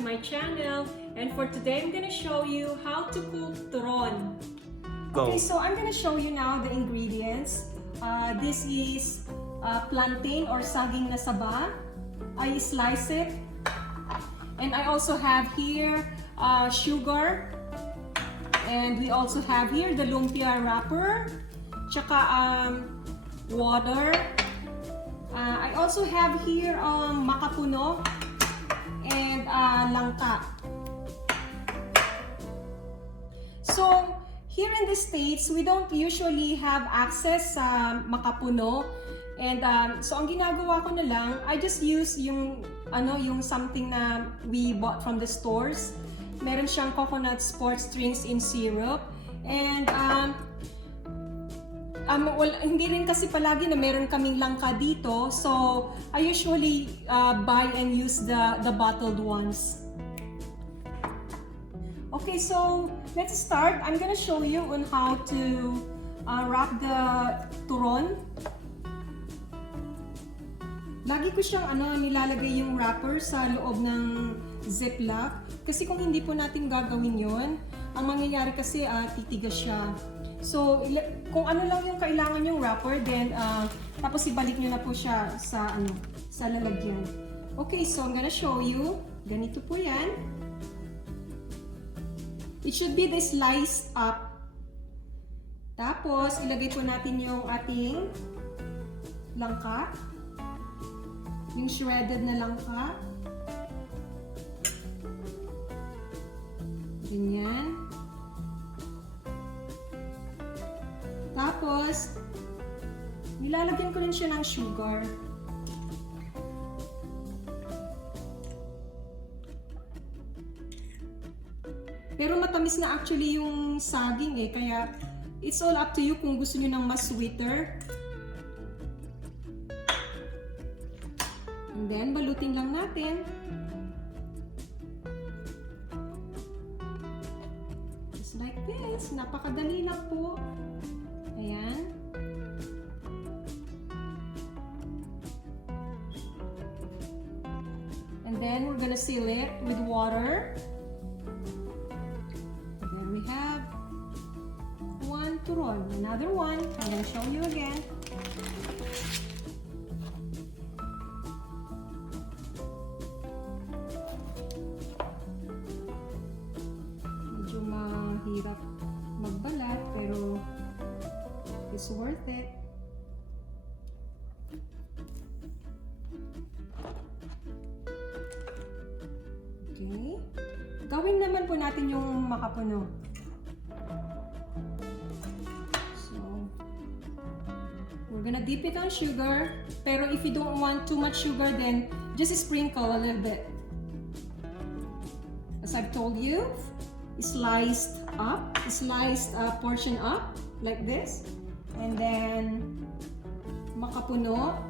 to my channel, and for today I'm gonna show you how to cook turon. Okay, so I'm gonna show you now the ingredients. This is plantain or saging na saba. I slice it, and I also have here sugar, and we also have here the lumpia wrapper, tsaka water. I also have here macapuno and langka. So here in the States, we don't usually have access sa macapuno, and so ang ginagawa ko na lang, I just use yung something na we bought from the stores. Meron siyang coconut sports drinks in syrup, and hindi rin kasi palagi na meron kaming langka dito, so I usually buy and use the bottled ones. Okay, so let's start. I'm gonna show you on how to wrap the turon. Lagi ko siyang nilalagay yung wrapper sa loob ng ziplock, kasi kung hindi po natin gagawin yon, ang mangyayari kasi titigas siya. So kung ano lang yung kailangan yung wrapper, then tapos ibalik nyo na po siya sa lalagyan. Okay, so I'm gonna show you. Ganito po yan. It should be the sliced up. Tapos ilagay po natin yung ating langka, yung shredded na langka. Ganyan. Tapos, nilalagyan ko rin siya ng sugar. Pero matamis na actually yung saging kaya it's all up to you kung gusto niyo ng mas sweeter. And then, balutin lang natin. Just like this. Napakadali lang po. Ayan. And then, we're gonna seal it with water. And then we have one turon. Another one. I'm gonna show you again. Medyo mahirap magbalat, pero it's worth it. Okay. Gawin naman po natin yung macapuno. So, we're gonna dip it on sugar. Pero if you don't want too much sugar, then just sprinkle a little bit. As I've told you, sliced portion up like this. And then, macapuno.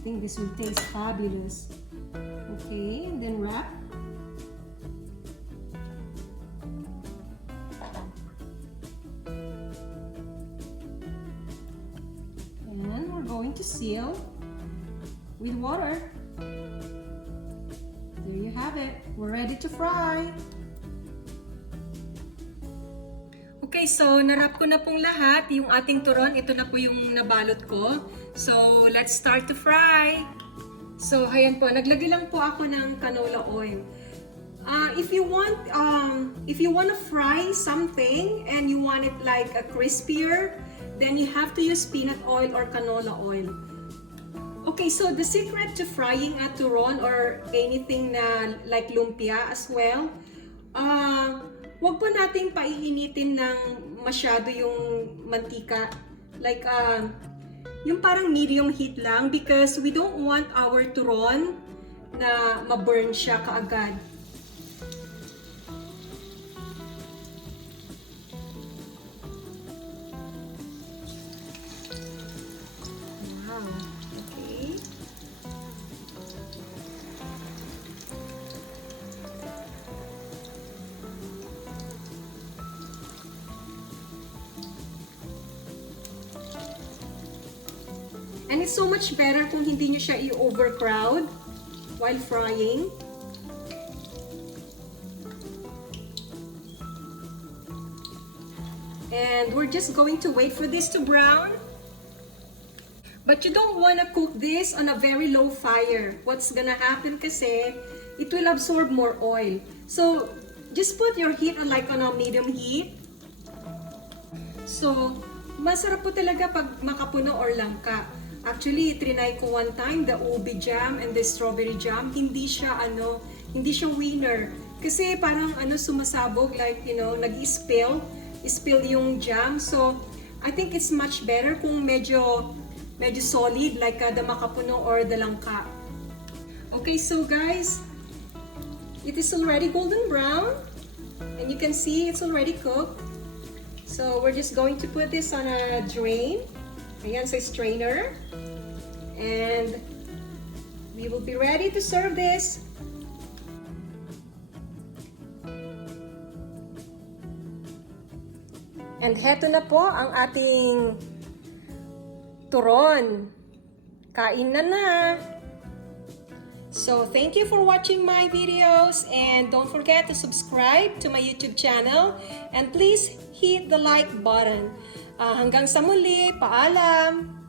I think this will taste fabulous. Okay, and then wrap. And we're going to seal with water. There you have it. We're ready to fry. Okay, so narap ko na pong lahat yung ating turon. Ito na po yung nabalot ko. So, let's start to fry. So, ayan po. Naglagay lang po ako ng canola oil. If you want to fry something and you want it like a crispier, then you have to use peanut oil or canola oil. Okay, so the secret to frying a turon or anything na like lumpia as well, wag po nating paiinitin ng masyado yung mantika. Like, yung parang medium heat lang, because we don't want our turon na ma-burn siya kaagad. Wow, okay. And And it's so much better kung hindi nyo siya i-overcrowd while frying. And we're just going to wait for this to brown. But you don't want to cook this on a very low fire. What's gonna happen kasi, it will absorb more oil. So, just put your heat on a medium heat. So, masarap po talaga pag macapuno or langka. Actually, trinay ko one time, the ubi jam and the strawberry jam, hindi siya winner. Kasi parang sumasabog, like, nag-spill yung jam. So, I think it's much better kung medyo solid, like the macapuno or the langka. Okay, so guys, it is already golden brown. And you can see it's already cooked. So, we're just going to put this on a drain. Ayan, sa strainer. And we will be ready to serve this. And heto na po ang ating turon. Kain na! So, thank you for watching my videos, and don't forget to subscribe to my YouTube channel, and please hit the like button. Hanggang sa muli, paalam!